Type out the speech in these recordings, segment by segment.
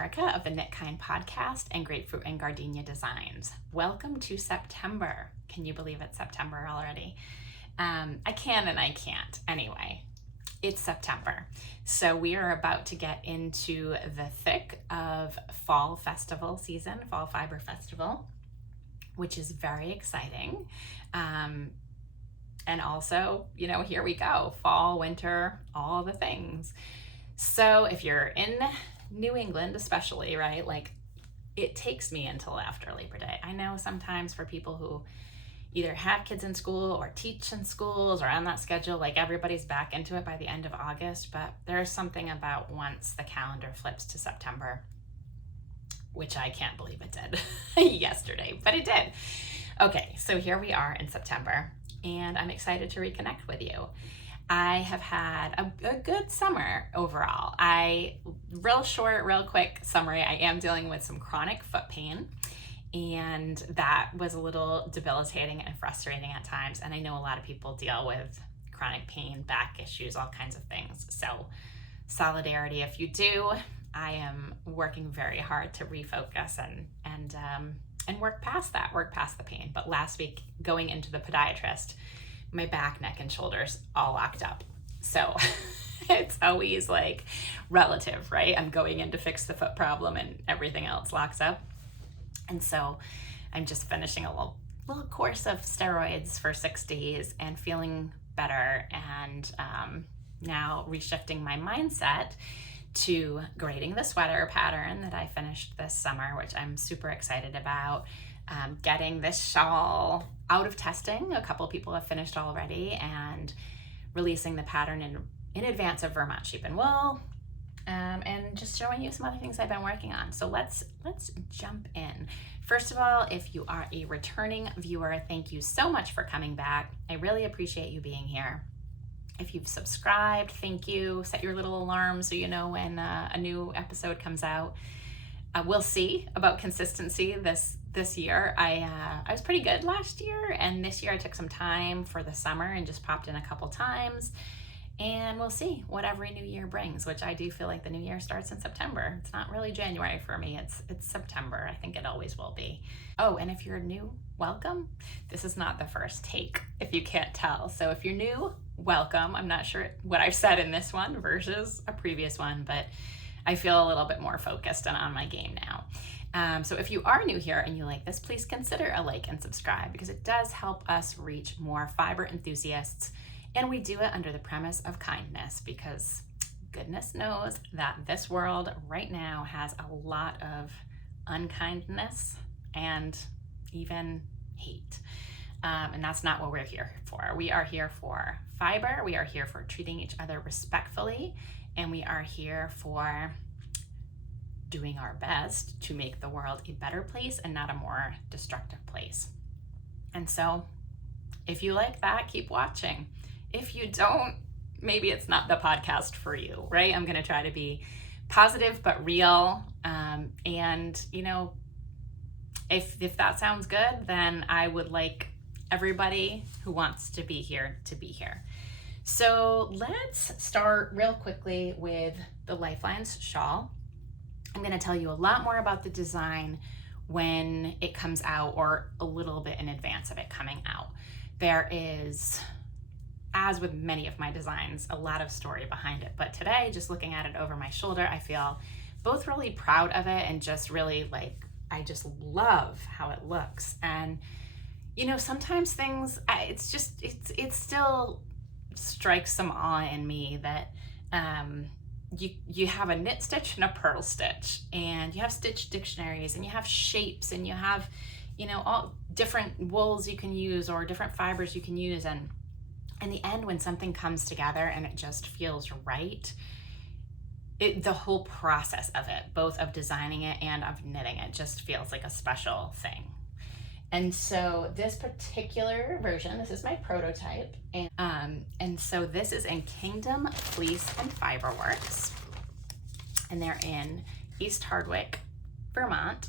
Erika of the Knit Kind podcast and Grapefruit and Gardenia Designs. Welcome to September. Can you believe it's September already? I can and I can't. Anyway, it's September. So we are about to get into the thick of fall festival season, Fall Fiber Festival, which is very exciting. And also, here we go, fall, winter, all the things. So if you're in New England, especially, right, like it takes me until after Labor Day. I know sometimes for people who either have kids in school or teach in schools or on that schedule, like everybody's back into it by the end of August, but there's something about once the calendar flips to September, which I can't believe it did yesterday, but it did. Okay, so here we are in September, and I'm excited to reconnect with you. I have had a good summer overall. Real short, real quick summary, I am dealing with some chronic foot pain, and that was a little debilitating and frustrating at times. And I know a lot of people deal with chronic pain, back issues, all kinds of things. So solidarity if you do. I am working very hard to refocus and work past that, work past the pain. But last week, going into the podiatrist, my back, neck, and shoulders all locked up. So it's always like relative, right? I'm going in to fix the foot problem and everything else locks up. And so I'm just finishing a little course of steroids for 6 days and feeling better. And now reshifting my mindset to grading the sweater pattern that I finished this summer, which I'm super excited about. Getting this shawl out of testing. A couple people have finished already, and releasing the pattern in advance of Vermont Sheep and Wool, and just showing you some other things I've been working on. So let's jump in. First of all, if you are a returning viewer, thank you so much for coming back. I really appreciate you being here. If you've subscribed, thank you. Set your little alarm so you know when a new episode comes out. We'll see about consistency this year. I was pretty good last year, and this year I took some time for the summer and just popped in a couple times, and we'll see what every new year brings, which I do feel like the new year starts in September. It's not really January for me, it's September. I think it always will be. Oh, and if you're new, welcome. This is not the first take, if you can't tell. So if you're new, welcome. I'm not sure what I've said in this one versus a previous one, but I feel a little bit more focused and on my game now. So if you are new here and you like this, please consider a like and subscribe, because it does help us reach more fiber enthusiasts. And we do it under the premise of kindness, because goodness knows that this world right now has a lot of unkindness and even hate. And that's not what we're here for. We are here for fiber. We are here for treating each other respectfully. And we are here for doing our best to make the world a better place and not a more destructive place. And so if you like that, keep watching. If you don't, maybe it's not the podcast for you, right? I'm going to try to be positive but real. And if that sounds good, then I would like everybody who wants to be here to be here. So let's start real quickly with the Lifelines shawl. I'm going to tell you a lot more about the design when it comes out, or a little bit in advance of it coming out. There is, as with many of my designs, a lot of story behind it. But today, just looking at it over my shoulder, I feel both really proud of it and just really I just love how it looks. And, sometimes things, it still strikes some awe in me that you have a knit stitch and a purl stitch, and you have stitch dictionaries, and you have shapes, and you have all different wools you can use or different fibers you can use, and in the end, when something comes together and it just feels right, the whole process of it, both of designing it and of knitting it, just feels like a special thing. And so this particular version, this is my prototype, and so this is in Kingdom Fleece and Fiberworks, and they're in East Hardwick, Vermont.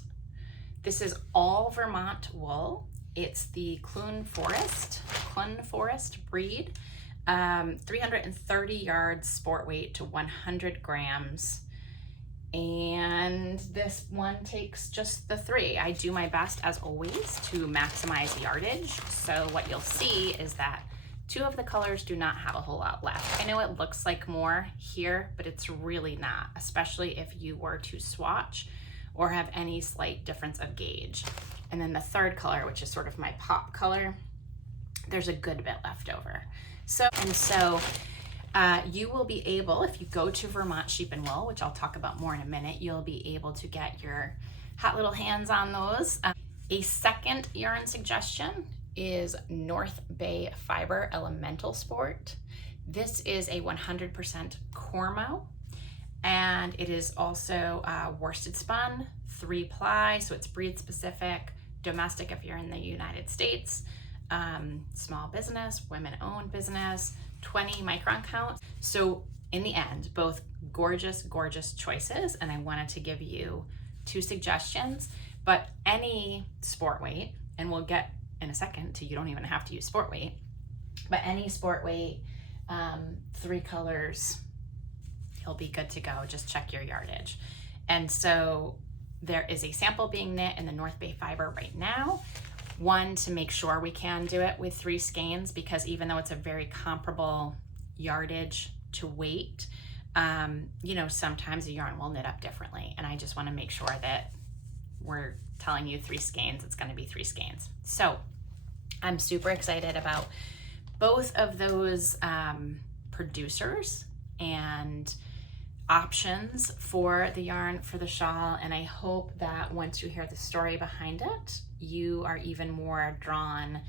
This is all Vermont wool. It's the Clun Forest breed, 330 yards sport weight to 100 grams. And this one takes just the 3. I do my best, as always, to maximize yardage. So what you'll see is that 2 of the colors do not have a whole lot left. I know it looks like more here, but it's really not, especially if you were to swatch or have any slight difference of gauge. And then the 3rd color, which is sort of my pop color, there's a good bit left over. So you will be able, if you go to Vermont Sheep and Wool, which I'll talk about more in a minute, you'll be able to get your hot little hands on those. A second yarn suggestion is North Bay Fiber Elemental Sport. This is a 100% Cormo, and it is also worsted spun, 3-ply, so it's breed specific, domestic if you're in the United States, small business, women-owned business, 20 micron count. So in the end, both gorgeous, gorgeous choices, and I wanted to give you 2 suggestions, but any sport weight, and we'll get in a second to you don't even have to use sport weight, but any sport weight, 3 colors, you'll be good to go. Just check your yardage. And so there is a sample being knit in the North Bay Fiber right now. One, to make sure we can do it with 3 skeins, because even though it's a very comparable yardage to weight, you know, sometimes a yarn will knit up differently. And I just want to make sure that we're telling you 3 skeins, it's going to be 3 skeins. So I'm super excited about both of those producers and options for the yarn for the shawl, and I hope that once you hear the story behind it, you are even more drawn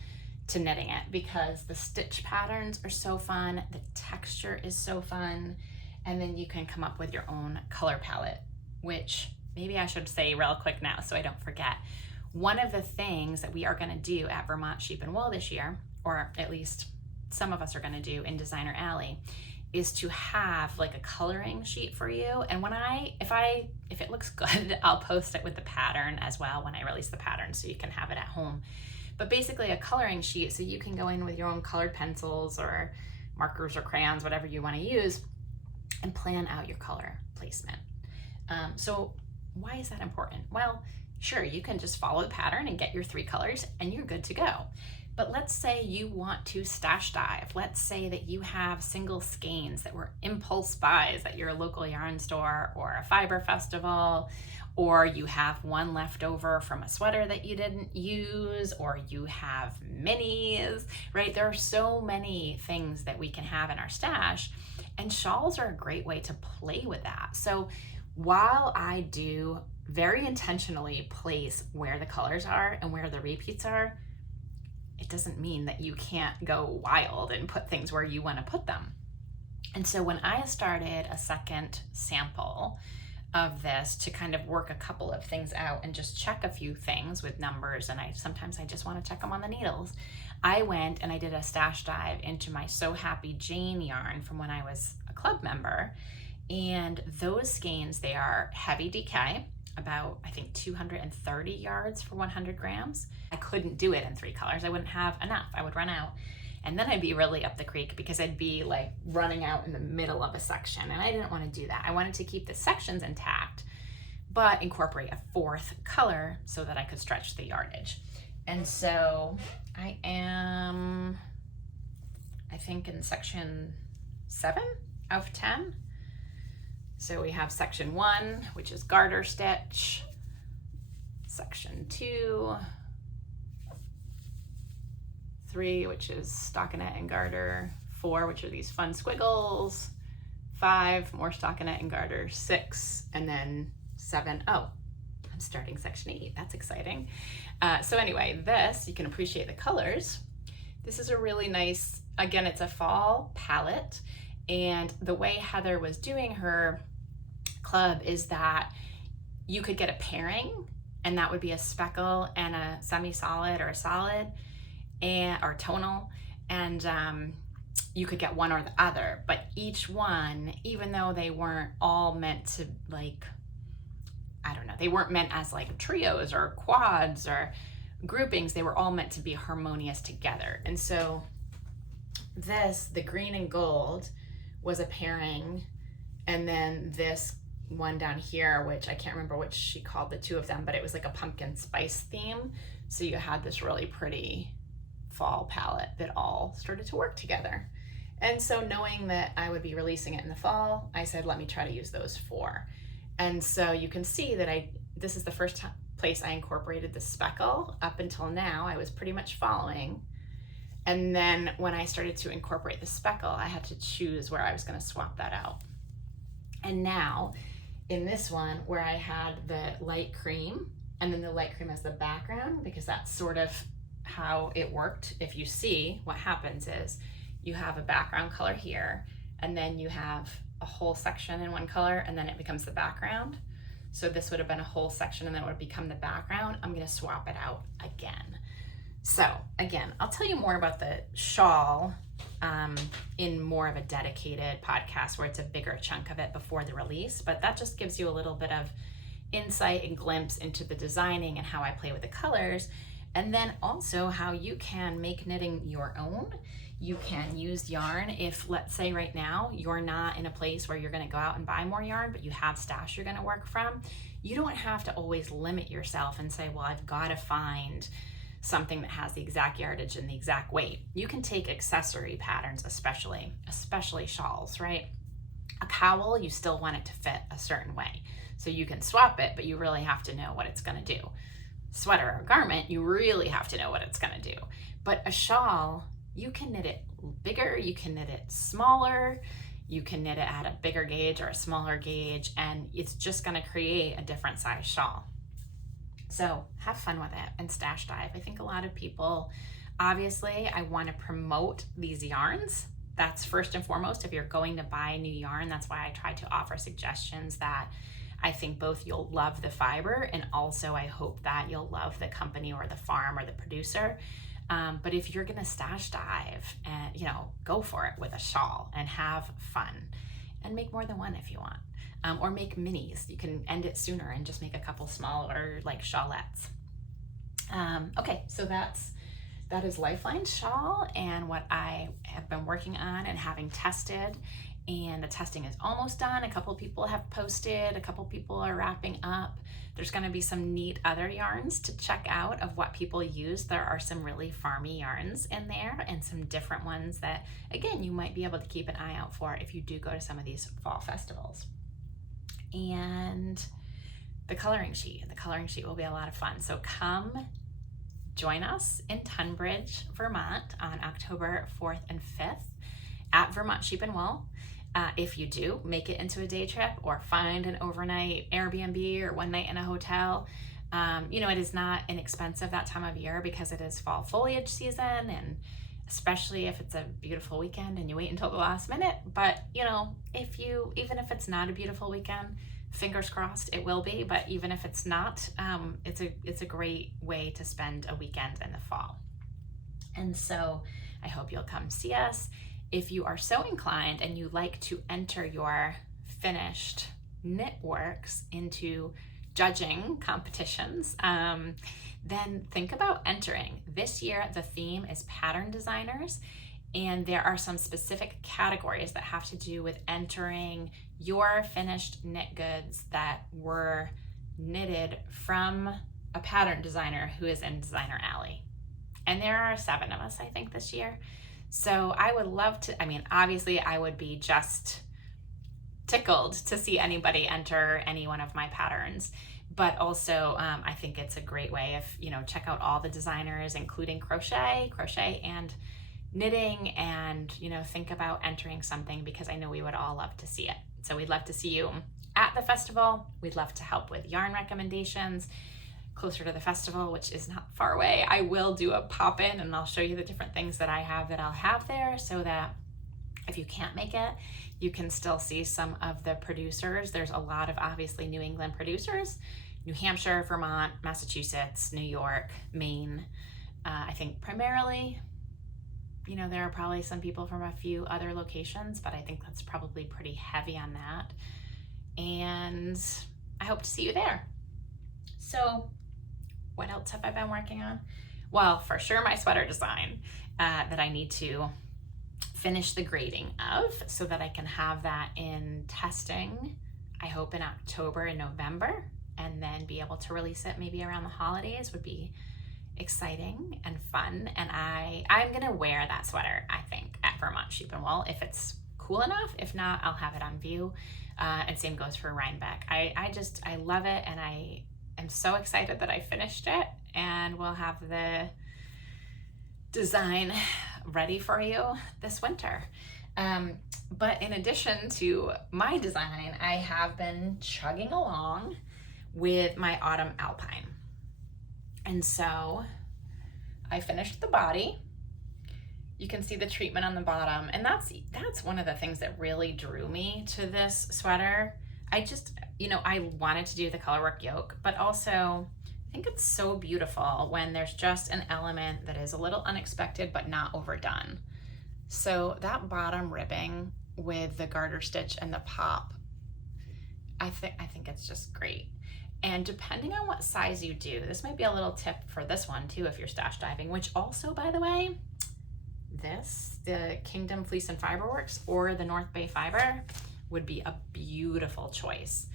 to knitting it, because the stitch patterns are so fun, the texture is so fun, and then you can come up with your own color palette, which maybe I should say real quick now so I don't forget. One of the things that we are going to do at Vermont Sheep and Wool this year, or at least some of us are going to do in Designer Alley, is to have like a coloring sheet for you. And when if it looks good, I'll post it with the pattern as well when I release the pattern, so you can have it at home. But basically a coloring sheet, so you can go in with your own colored pencils or markers or crayons, whatever you want to use, and plan out your color placement. So why is that important? Well, sure, you can just follow the pattern and get your 3 colors and you're good to go. But let's say you want to stash dive. Let's say that you have single skeins that were impulse buys at your local yarn store or a fiber festival, or you have one left over from a sweater that you didn't use, or you have minis, right? There are so many things that we can have in our stash, and shawls are a great way to play with that. So while I do very intentionally place where the colors are and where the repeats are, it doesn't mean that you can't go wild and put things where you want to put them. And so when I started a second sample of this to kind of work a couple of things out and just check a few things with numbers, and sometimes I just want to check them on the needles, I went and I did a stash dive into my So Happy Jane yarn from when I was a club member. And those skeins, they are heavy DK, about I think 230 yards for 100 grams. I couldn't do it in 3 colors. I wouldn't have enough. I would run out. And then I'd be really up the creek because I'd be like running out in the middle of a section, and I didn't want to do that. I wanted to keep the sections intact, but incorporate a 4th color so that I could stretch the yardage. And so I am, I think, in section 7 of 10. So we have section 1, which is garter stitch, section 2, 3, which is stockinette and garter, 4, which are these fun squiggles, 5, more stockinette and garter, 6, and then 7. Oh, I'm starting section 8. That's exciting. So anyway, this, you can appreciate the colors. This is a really nice, again, it's a fall palette. And the way Heather was doing her club is that you could get a pairing, and that would be a speckle and a semi-solid or a solid, or tonal, and you could get one or the other. But each one, even though they weren't all meant to, like, I don't know, they weren't meant as like trios or quads or groupings, they were all meant to be harmonious together. And so this, the green and gold, was a pairing, and then this one down here, which I can't remember which she called the two of them, but it was like a pumpkin spice theme. So you had this really pretty fall palette that all started to work together. And so knowing that I would be releasing it in the fall, I said, let me try to use those 4. And so you can see that this is the first place I incorporated the speckle. Up until now, I was pretty much following. And then when I started to incorporate the speckle, I had to choose where I was going to swap that out. And now in this one where I had the light cream and then the light cream as the background, because that's sort of how it worked. If you see, what happens is you have a background color here, and then you have a whole section in one color, and then it becomes the background. So this would have been a whole section, and then it would become the background. I'm gonna swap it out again. So again, I'll tell you more about the shawl in more of a dedicated podcast where it's a bigger chunk of it before the release, but that just gives you a little bit of insight and glimpse into the designing and how I play with the colors, and then also how you can make knitting your own. You can use yarn if, let's say right now, you're not in a place where you're gonna go out and buy more yarn, but you have stash you're gonna work from. You don't have to always limit yourself and say, well, I've gotta find something that has the exact yardage and the exact weight. You can take accessory patterns, especially shawls, right? A cowl, you still want it to fit a certain way. So you can swap it, but you really have to know what it's gonna do. Sweater or garment, you really have to know what it's gonna do. But a shawl, you can knit it bigger, you can knit it smaller, you can knit it at a bigger gauge or a smaller gauge, and it's just gonna create a different size shawl. So have fun with it and stash dive. I think a lot of people, obviously, I wanna promote these yarns. That's first and foremost. If you're going to buy new yarn, that's why I try to offer suggestions that I think both you'll love the fiber, and also I hope that you'll love the company or the farm or the producer. But if you're gonna stash dive, and go for it with a shawl and have fun, and make more than one if you want, or make minis. You can end it sooner and just make a couple smaller like shawlettes. Okay, so that is Lifelines shawl and what I have been working on and having tested. And the testing is almost done. A couple people have posted, a couple people are wrapping up. There's gonna be some neat other yarns to check out of what people use. There are some really farmy yarns in there and some different ones that, again, you might be able to keep an eye out for if you do go to some of these fall festivals. And the coloring sheet will be a lot of fun. So come join us in Tunbridge, Vermont on October 4th and 5th at Vermont Sheep and Wool. If you do, make it into a day trip or find an overnight Airbnb or one night in a hotel. It is not inexpensive that time of year because it is fall foliage season, and especially if it's a beautiful weekend and you wait until the last minute. But even if it's not a beautiful weekend, fingers crossed it will be, but even if it's not, it's a great way to spend a weekend in the fall. And so I hope you'll come see us. If you are so inclined and you like to enter your finished knit works into judging competitions, then think about entering. This year, the theme is pattern designers, and there are some specific categories that have to do with entering your finished knit goods that were knitted from a pattern designer who is in Designer Alley. And there are 7 of us, I think, this year. So I would love to, obviously I would be just tickled to see anybody enter any one of my patterns, but also I think it's a great way of, check out all the designers, including crochet and knitting, and, think about entering something, because I know we would all love to see it. So we'd love to see you at the festival. We'd love to help with yarn recommendations closer to the festival, which is not far away. I will do a pop-in and I'll show you the different things that I have that I'll have there, so that if you can't make it, you can still see some of the producers. There's a lot of obviously New England producers, New Hampshire, Vermont, Massachusetts, New York, Maine. I think primarily, there are probably some people from a few other locations, but I think that's probably pretty heavy on that. And I hope to see you there. So what else have I been working on? Well, for sure my sweater design that I need to finish the grading of so that I can have that in testing. I hope in October and November, and then be able to release it maybe around the holidays would be exciting and fun. And I'm gonna wear that sweater, I think, at Vermont Sheep and Wool if it's cool enough. If not, I'll have it on view. And same goes for Rhinebeck. I love it, and I am so excited that I finished it, and we'll have the design ready for you this winter. But in addition to my design, I have been chugging along with my autumn Alpine. And so I finished the body. You can see the treatment on the bottom, and that's one of the things that really drew me to this sweater. I just, I wanted to do the Colorwork yoke, but also I think it's so beautiful when there's just an element that is a little unexpected but not overdone. So that bottom ribbing with the garter stitch and the pop, I think it's just great. And depending on what size you do, this might be a little tip for this one too if you're stash diving, which also, by the way, the Kingdom Fleece and Fiber Works or the North Bay Fiber would be a beautiful choice.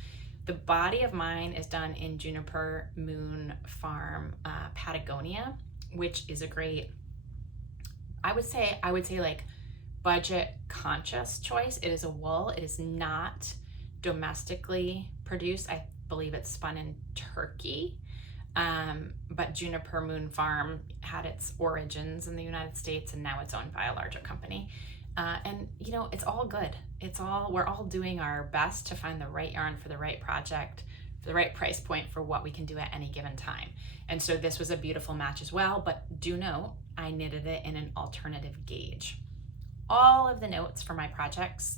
The body of mine is done in Juniper Moon Farm Patagonia, which is a great, I would say like budget conscious choice. It is a wool. It is not domestically produced. I believe it's spun in Turkey. But Juniper Moon Farm had its origins in the United States, and now it's owned by a larger company. And it's all good. We're all doing our best to find the right yarn for the right project, for the right price point for what we can do at any given time. And so this was a beautiful match as well, but do note, I knitted it in an alternative gauge. All of the notes for my projects,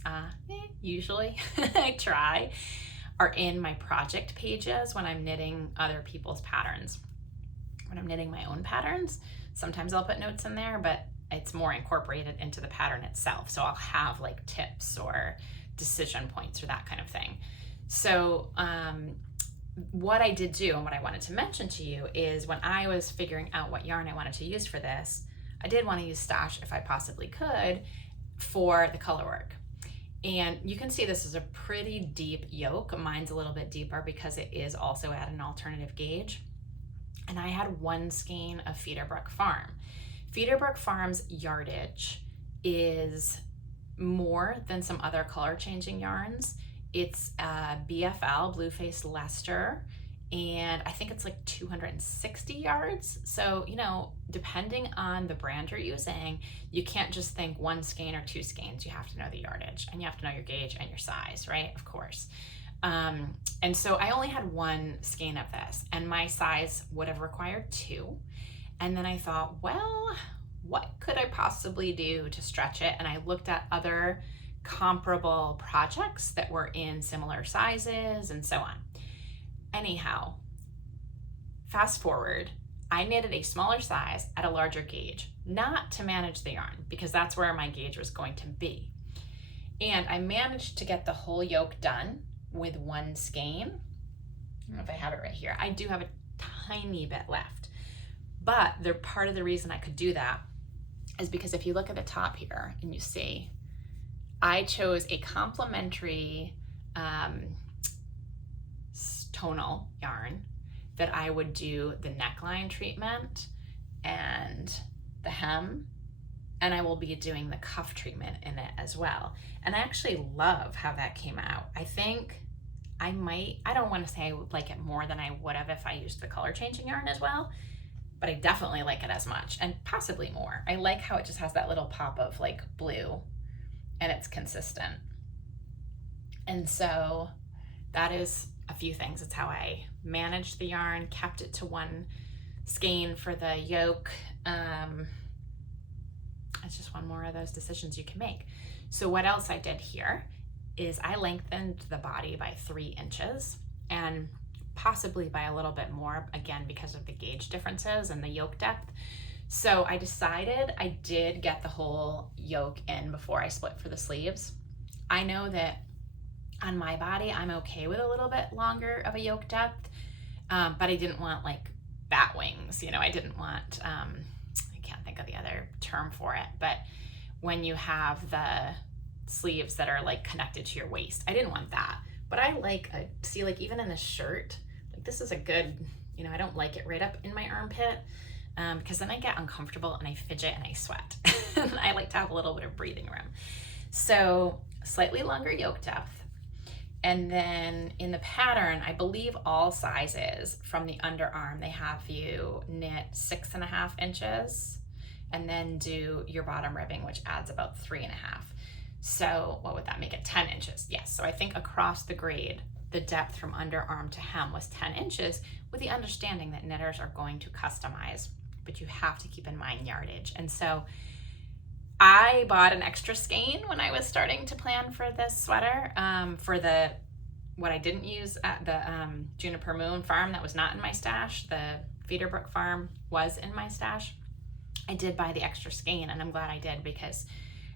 usually I try, are in my project pages when I'm knitting other people's patterns. When I'm knitting my own patterns, sometimes I'll put notes in there, but it's more incorporated into the pattern itself. So I'll have like tips or decision points or that kind of thing. So what I did do and what I wanted to mention to you is when I was figuring out what yarn I wanted to use for this, I did want to use stash if I possibly could for the Colorwork. And you can see this is a pretty deep yoke. Mine's a little bit deeper because it is also at an alternative gauge. And I had one skein of Feederbrook Farm. Feederbrook Farm's yardage is more than some other color changing yarns. It's BFL, Blue Face Leicester, and I think it's like 260 yards. So, depending on the brand you're using, you can't just think one skein or two skeins. You have to know the yardage, and you have to know your gauge and your size, right? Of course. And so I only had one skein of this, and my size would have required two. And then I thought, well, what could I possibly do to stretch it? And I looked at other comparable projects that were in similar sizes and so on. Anyhow, fast forward, I knitted a smaller size at a larger gauge, not to manage the yarn, because that's where my gauge was going to be. And I managed to get the whole yoke done with one skein. I don't know if I have it right here. I do have a tiny bit left. But part of the reason I could do that is because if you look at the top here and you see, I chose a complementary tonal yarn that I would do the neckline treatment and the hem, and I will be doing the cuff treatment in it as well. And I actually love how that came out. I think I don't want to say I would like it more than I would have if I used the color changing yarn as well, but I definitely like it as much, and possibly more. I like how it just has that little pop of like blue and it's consistent. And so that is a few things. It's how I managed the yarn, kept it to one skein for the yoke. It's just one more of those decisions you can make. So what else I did here is I lengthened the body by 3 inches and possibly by a little bit more, again, because of the gauge differences and the yoke depth. So I decided I did get the whole yoke in before I split for the sleeves. I know that on my body, I'm okay with a little bit longer of a yoke depth, but I didn't want like bat wings. I didn't want, I can't think of the other term for it, but when you have the sleeves that are like connected to your waist, I didn't want that. but I like, see, like even in the shirt, like this is a good, you know, I don't like it right up in my armpit, because then I get uncomfortable and I fidget and I sweat. I like to have a little bit of breathing room. So slightly longer yoke depth. And then in the pattern, I believe all sizes from the underarm, they have you knit 6.5 inches and then do your bottom ribbing, which adds about 3.5. So what would that make it? 10 inches. Yes. So I think across the grade, the depth from underarm to hem was 10 inches, with the understanding that knitters are going to customize, but you have to keep in mind yardage. And so I bought an extra skein when I was starting to plan for this sweater, for what I didn't use at the Juniper Moon farm that was not in my stash. The Feederbrook farm was in my stash. I did buy the extra skein, and I'm glad I did, because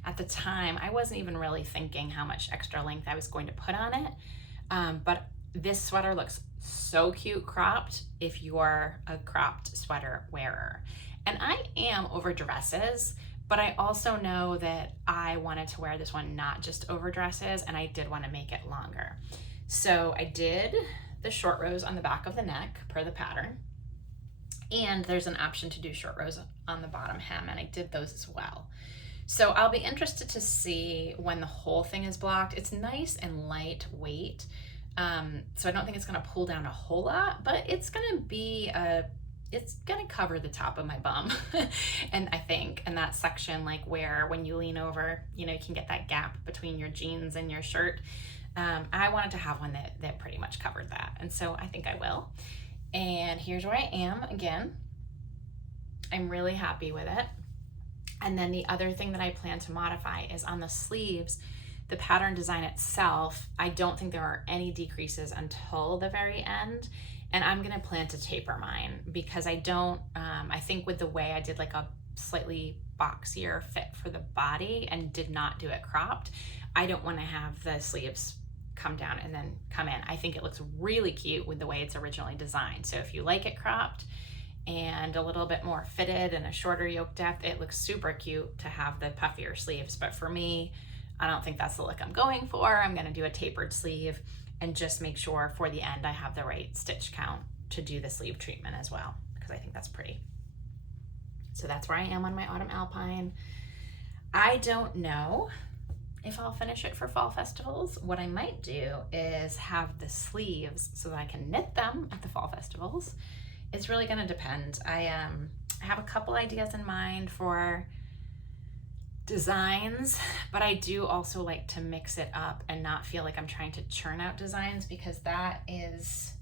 at the time I wasn't even really thinking how much extra length I was going to put on it. But this sweater looks so cute cropped if you're a cropped sweater wearer. And I am over dresses, but I also know that I wanted to wear this one not just over dresses, and I did want to make it longer. So I did the short rows on the back of the neck per the pattern, and there's an option to do short rows on the bottom hem, and I did those as well. So I'll be interested to see when the whole thing is blocked. It's nice and lightweight, so I don't think it's going to pull down a whole lot, but it's going to be it's gonna cover the top of my bum. And I think in that section, like where when you lean over, you know, you can get that gap between your jeans and your shirt. I wanted to have one that pretty much covered that. And so I think I will. And here's where I am again. I'm really happy with it. And then the other thing that I plan to modify is on the sleeves, the pattern design itself. I don't think there are any decreases until the very end. And I'm gonna plan to taper mine, because I don't, I think with the way I did like a slightly boxier fit for the body and did not do it cropped, I don't wanna have the sleeves come down and then come in. I think it looks really cute with the way it's originally designed. So if you like it cropped and a little bit more fitted and a shorter yoke depth, it looks super cute to have the puffier sleeves. But for me, I don't think that's the look I'm going for. I'm gonna do a tapered sleeve and just make sure for the end I have the right stitch count to do the sleeve treatment as well, because I think that's pretty. So that's where I am on my autumn Alpine. I don't know if I'll finish it for fall festivals. What I might do is have the sleeves so that I can knit them at the fall festivals. It's really gonna depend. I have a couple ideas in mind for designs, but I do also like to mix it up and not feel like I'm trying to churn out designs, because that is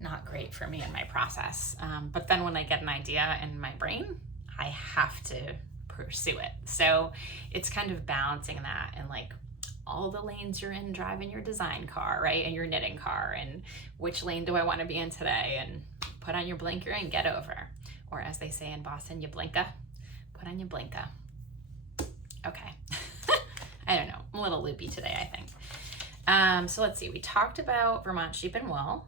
not great for me in my process. But then when I get an idea in my brain, I have to pursue it. So it's kind of balancing that, and like all the lanes you're in driving your design car, right? And your knitting car, and which lane do I want to be in today? And put on your blinker and get over. Or as they say in Boston, you blinka, put on your blinka. Okay. I don't know. I'm a little loopy today, I think. So let's see. We talked about Vermont Sheep and Wool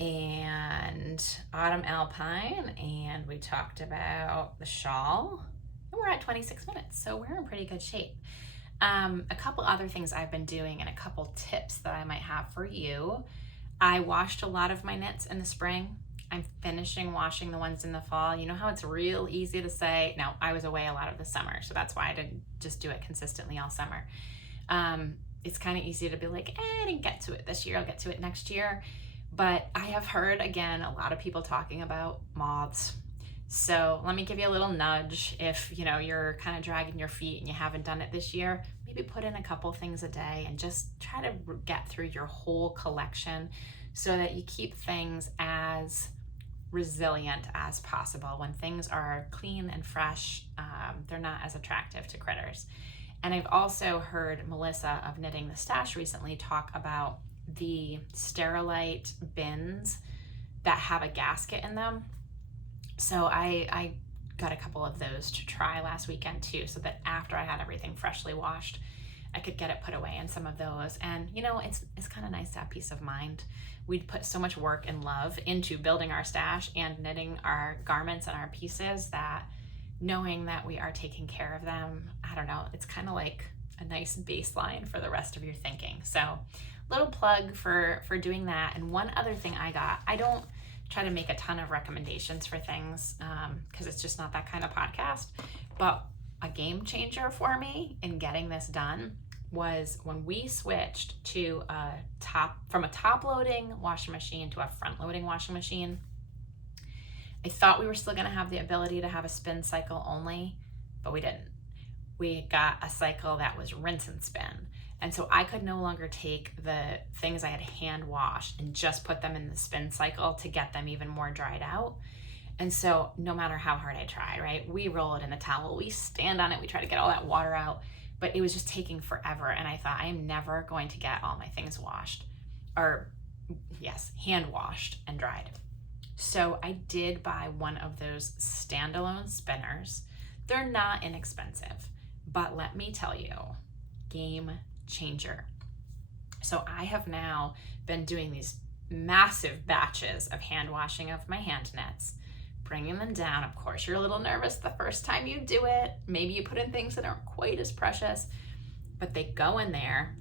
and Autumn Alpine, and we talked about the shawl. And we're at 26 minutes, so we're in pretty good shape. A couple other things I've been doing and a couple tips that I might have for you. I washed a lot of my knits in the spring. I'm finishing washing the ones in the fall. You know how it's real easy to say, no, I was away a lot of the summer, so that's why I didn't just do it consistently all summer. It's kind of easy to be like, I didn't get to it this year, I'll get to it next year. But I have heard, again, a lot of people talking about moths. So let me give you a little nudge. If you know you're kind of dragging your feet and you haven't done it this year, maybe put in a couple things a day and just try to get through your whole collection so that you keep things as resilient as possible. When things are clean and fresh, they're not as attractive to critters. And I've also heard Melissa of Knitting the Stash recently talk about the Sterilite bins that have a gasket in them. So I got a couple of those to try last weekend too, so that after I had everything freshly washed, I could get it put away in some of those. And you know, it's kind of nice to have peace of mind. We'd put so much work and love into building our stash and knitting our garments and our pieces that knowing that we are taking care of them, I don't know, it's kind of like a nice baseline for the rest of your thinking. So little plug for doing that. And one other thing I don't try to make a ton of recommendations for things because it's just not that kind of podcast, but a game changer for me in getting this done was when we switched to from a top loading washing machine to a front loading washing machine. I thought we were still going to have the ability to have a spin cycle only, but we didn't. We got a cycle that was rinse and spin. And so I could no longer take the things I had hand washed and just put them in the spin cycle to get them even more dried out. And so no matter how hard I try, right? We roll it in a towel, we stand on it, we try to get all that water out, but it was just taking forever. And I thought, I am never going to get all my things washed, or yes, hand washed and dried. So I did buy one of those standalone spinners. They're not inexpensive, but let me tell you, game changer. So I have now been doing these massive batches of hand washing of my hand nets, bringing them down. Of course, you're a little nervous the first time you do it. Maybe you put in things that aren't quite as precious, but they go in there.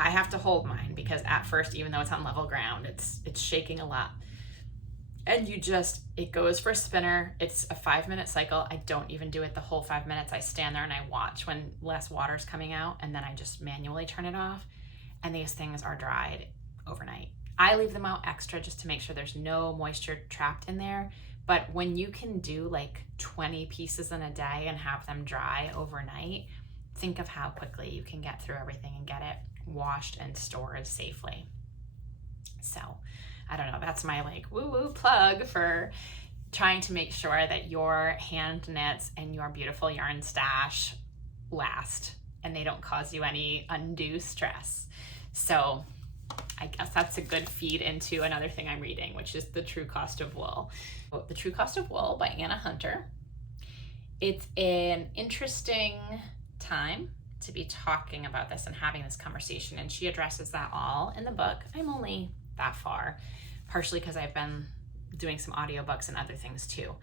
I have to hold mine because at first, even though it's on level ground, it's shaking a lot. And it goes for a spinner. It's a 5-minute cycle. I don't even do it the whole 5 minutes. I stand there and I watch when less water's coming out, and then I just manually turn it off. And these things are dried overnight. I leave them out extra just to make sure there's no moisture trapped in there. But when you can do like 20 pieces in a day and have them dry overnight, think of how quickly you can get through everything and get it washed and stored safely. So I don't know, that's my like woo-woo plug for trying to make sure that your hand knits and your beautiful yarn stash last and they don't cause you any undue stress. So I guess that's a good feed into another thing I'm reading, which is The True Cost of Wool. The True Cost of Wool by Anna Hunter. It's an interesting time to be talking about this and having this conversation, and she addresses that all in the book. I'm only that far, partially because I've been doing some audiobooks and other things too.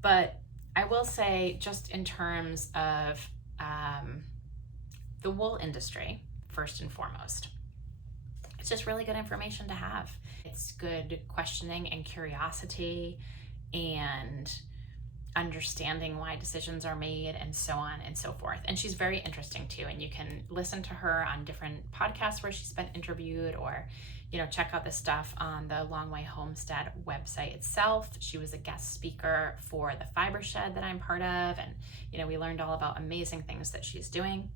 But I will say, just in terms of the wool industry, first and foremost, it's just really good information to have. It's good questioning and curiosity and understanding why decisions are made and so on and so forth. And she's very interesting too. And you can listen to her on different podcasts where she's been interviewed, or, check out the stuff on the Long Way Homestead website itself. She was a guest speaker for the Fiber Shed that I'm part of. And, we learned all about amazing things that she's doing.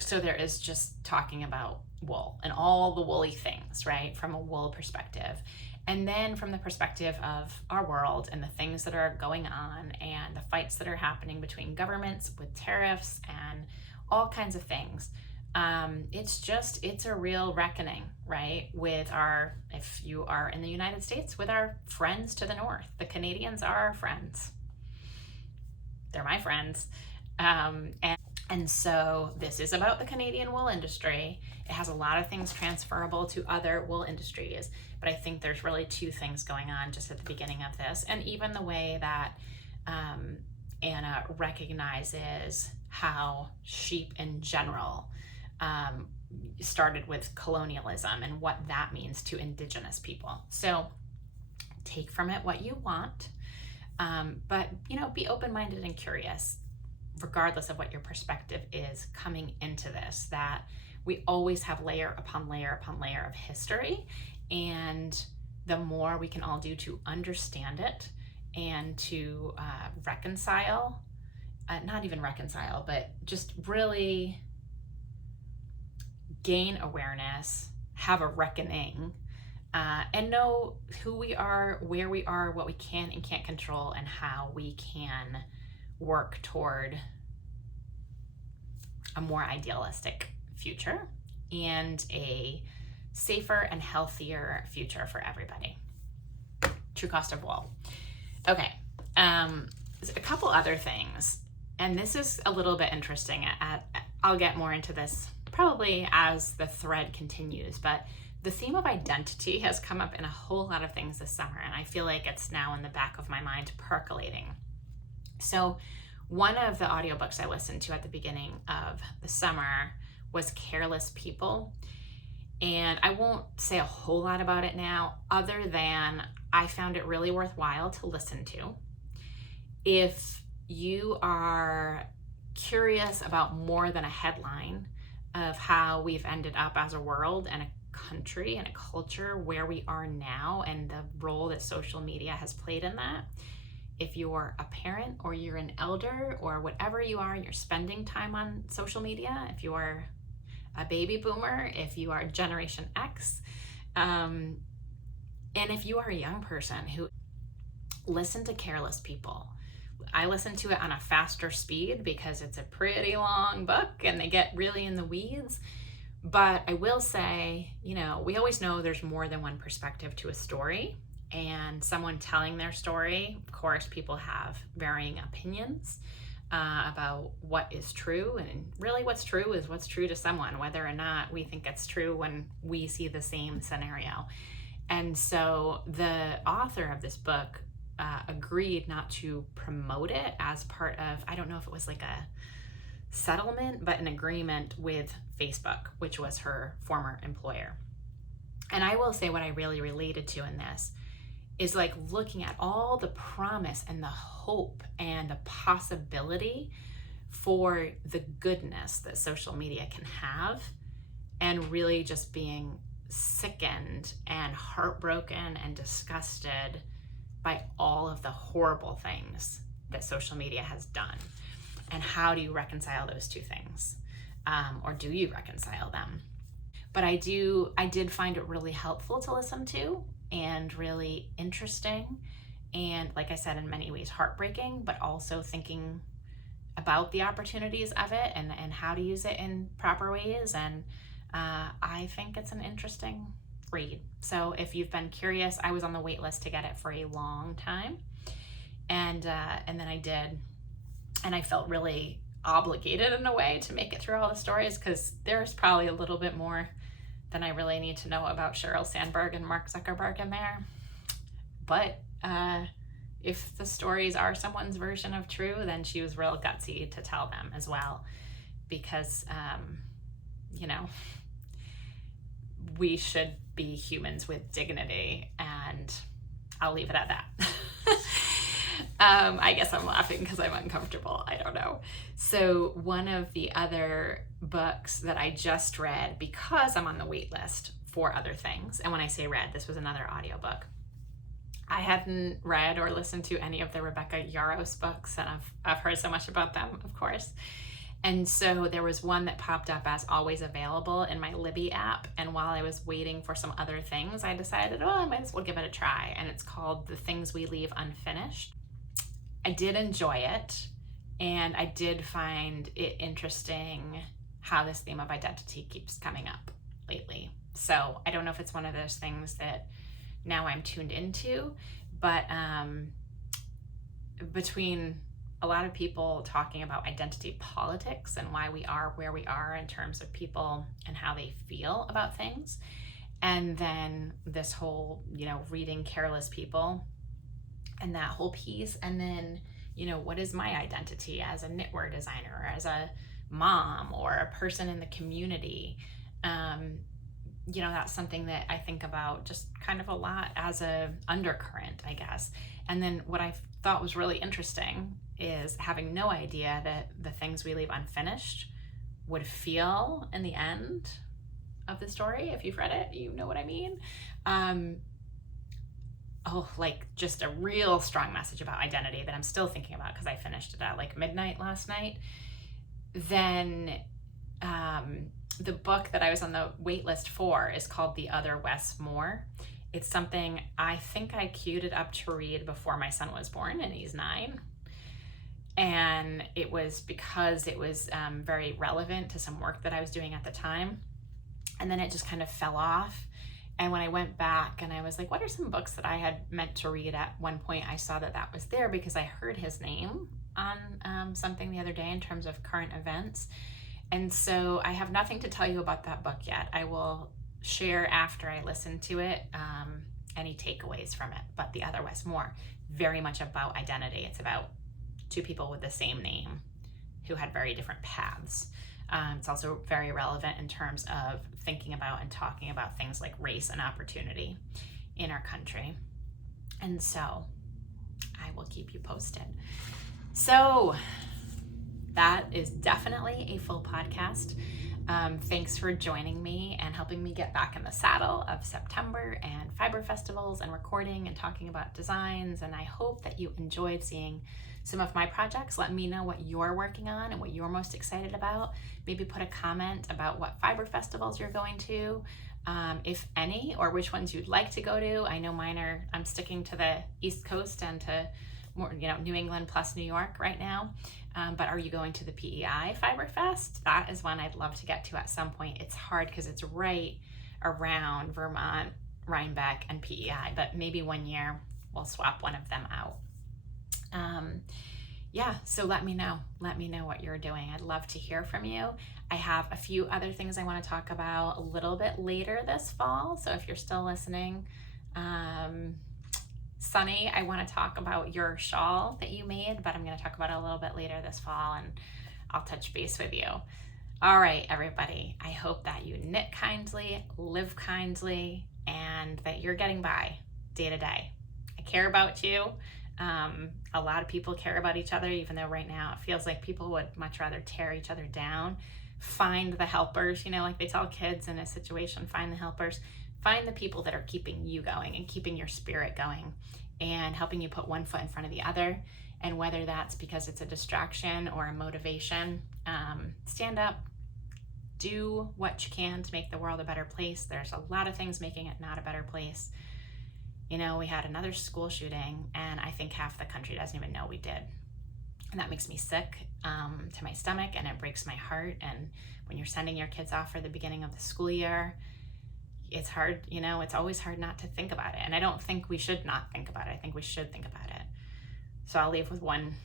So there is just talking about wool and all the woolly things, right? From a wool perspective. And then from the perspective of our world and the things that are going on and the fights that are happening between governments with tariffs and all kinds of things. It's a real reckoning, right? If you are in the United States, with our friends to the north. The Canadians are our friends. They're my friends. And so this is about the Canadian wool industry. It has a lot of things transferable to other wool industries, but I think there's really two things going on just at the beginning of this, and even the way that Anna recognizes how sheep in general started with colonialism and what that means to Indigenous people. So take from it what you want, but be open-minded and curious, regardless of what your perspective is coming into this, that we always have layer upon layer upon layer of history. And the more we can all do to understand it and to reconcile, not even reconcile, but just really gain awareness, have a reckoning, and know who we are, where we are, what we can and can't control, and how we can work toward a more idealistic future and a safer and healthier future for everybody. True Cost of Wool. Okay, a couple other things, and this is a little bit interesting. I'll get more into this probably as the thread continues, but the theme of identity has come up in a whole lot of things this summer, and I feel like it's now in the back of my mind percolating. So One of the audiobooks I listened to at the beginning of the summer was Careless People. And I won't say a whole lot about it now, other than I found it really worthwhile to listen to. If you are curious about more than a headline of how we've ended up as a world and a country and a culture where we are now and the role that social media has played in that, if you're a parent or you're an elder or whatever you are, you're spending time on social media, if you are a baby boomer, if you are Generation X, and if you are a young person who listen to Careless People. I listen to it on a faster speed because it's a pretty long book and they get really in the weeds. But I will say, we always know there's more than one perspective to a story, and someone telling their story, of course, people have varying opinions about what is true, and really what's true is what's true to someone, whether or not we think it's true when we see the same scenario. And so the author of this book agreed not to promote it as part of, I don't know if it was like a settlement, but an agreement with Facebook, which was her former employer. And I will say what I really related to in this is like looking at all the promise and the hope and the possibility for the goodness that social media can have, and really just being sickened and heartbroken and disgusted by all of the horrible things that social media has done. And how do you reconcile those two things? Or do you reconcile them? But I did find it really helpful to listen to and really interesting. And like I said, in many ways heartbreaking, but also thinking about the opportunities of it and how to use it in proper ways. And I think it's an interesting read. So if you've been curious, I was on the wait list to get it for a long time. And then I did. And I felt really obligated in a way to make it through all the stories, because there's probably a little bit more than I really need to know about Sheryl Sandberg and Mark Zuckerberg in there. But if the stories are someone's version of true, then she was real gutsy to tell them as well, because, we should be humans with dignity, and I'll leave it at that. I guess I'm laughing because I'm uncomfortable. I don't know. So one of the other books that I just read, because I'm on the wait list for other things, and when I say read, this was another audiobook. I hadn't read or listened to any of the Rebecca Yarros books, and I've heard so much about them, of course. And so there was one that popped up as always available in my Libby app. And while I was waiting for some other things, I decided, I might as well give it a try. And it's called The Things We Leave Unfinished. I did enjoy it, and I did find it interesting how this theme of identity keeps coming up lately. So I don't know if it's one of those things that now I'm tuned into, but between a lot of people talking about identity politics and why we are where we are in terms of people and how they feel about things, and then this whole, reading Careless People and that whole piece, and then, what is my identity as a knitwear designer, or as a mom, or a person in the community? That's something that I think about just kind of a lot as a undercurrent, I guess. And then what I thought was really interesting is having no idea that The Things We Leave Unfinished would feel in the end of the story. If you've read it, you know what I mean. Like just a real strong message about identity that I'm still thinking about because I finished it at like midnight last night. Then the book that I was on the wait list for is called The Other Wes Moore. It's something I think I queued it up to read before my son was born, and he's 9. And it was because it was very relevant to some work that I was doing at the time. And then it just kind of fell off. And when I went back and I was like, what are some books that I had meant to read at one point, I saw that was there because I heard his name on something the other day in terms of current events. And so I have nothing to tell you about that book yet. I will share after I listen to it any takeaways from it. But The Other Wes Moore, very much about identity. It's about two people with the same name who had very different paths. It's also very relevant in terms of thinking about and talking about things like race and opportunity in our country. And so I will keep you posted. So that is definitely a full podcast. Thanks for joining me and helping me get back in the saddle of September and fiber festivals and recording and talking about designs. And I hope that you enjoyed seeing some of my projects. Let me know what you're working on and what you're most excited about. Maybe put a comment about what fiber festivals you're going to, if any, or which ones you'd like to go to. I know mine are, I'm sticking to the East Coast and to more, New England plus New York right now. But are you going to the PEI Fiber Fest? That is one I'd love to get to at some point. It's hard because it's right around Vermont, Rhinebeck, and PEI, but maybe one year we'll swap one of them out. So let me know what you're doing. I'd love to hear from you. I have a few other things I want to talk about a little bit later this fall. So if you're still listening, Sunny, I want to talk about your shawl that you made, but I'm going to talk about it a little bit later this fall, and I'll touch base with you. All right, everybody. I hope that you knit kindly, live kindly, and that you're getting by day to day. I care about you. A lot of people care about each other, even though right now it feels like people would much rather tear each other down. Find the helpers, like they tell kids in a situation, find the helpers. Find the people that are keeping you going and keeping your spirit going and helping you put one foot in front of the other. And whether that's because it's a distraction or a motivation, stand up, do what you can to make the world a better place. There's a lot of things making it not a better place. We had another school shooting, and I think half the country doesn't even know we did. And that makes me sick to my stomach, and it breaks my heart. And when you're sending your kids off for the beginning of the school year, it's hard, it's always hard not to think about it. And I don't think we should not think about it. I think we should think about it. So I'll leave with one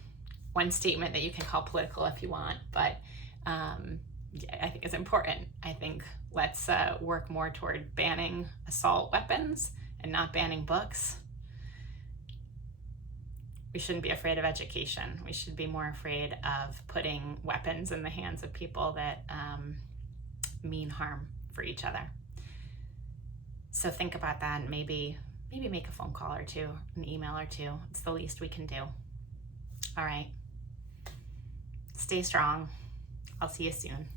statement that you can call political if you want, but I think it's important. I think let's work more toward banning assault weapons and not banning books. We shouldn't be afraid of education. We should be more afraid of putting weapons in the hands of people that mean harm for each other. So think about that, and maybe make a phone call or two, an email or two. It's the least we can do. All right. Stay strong. I'll see you soon.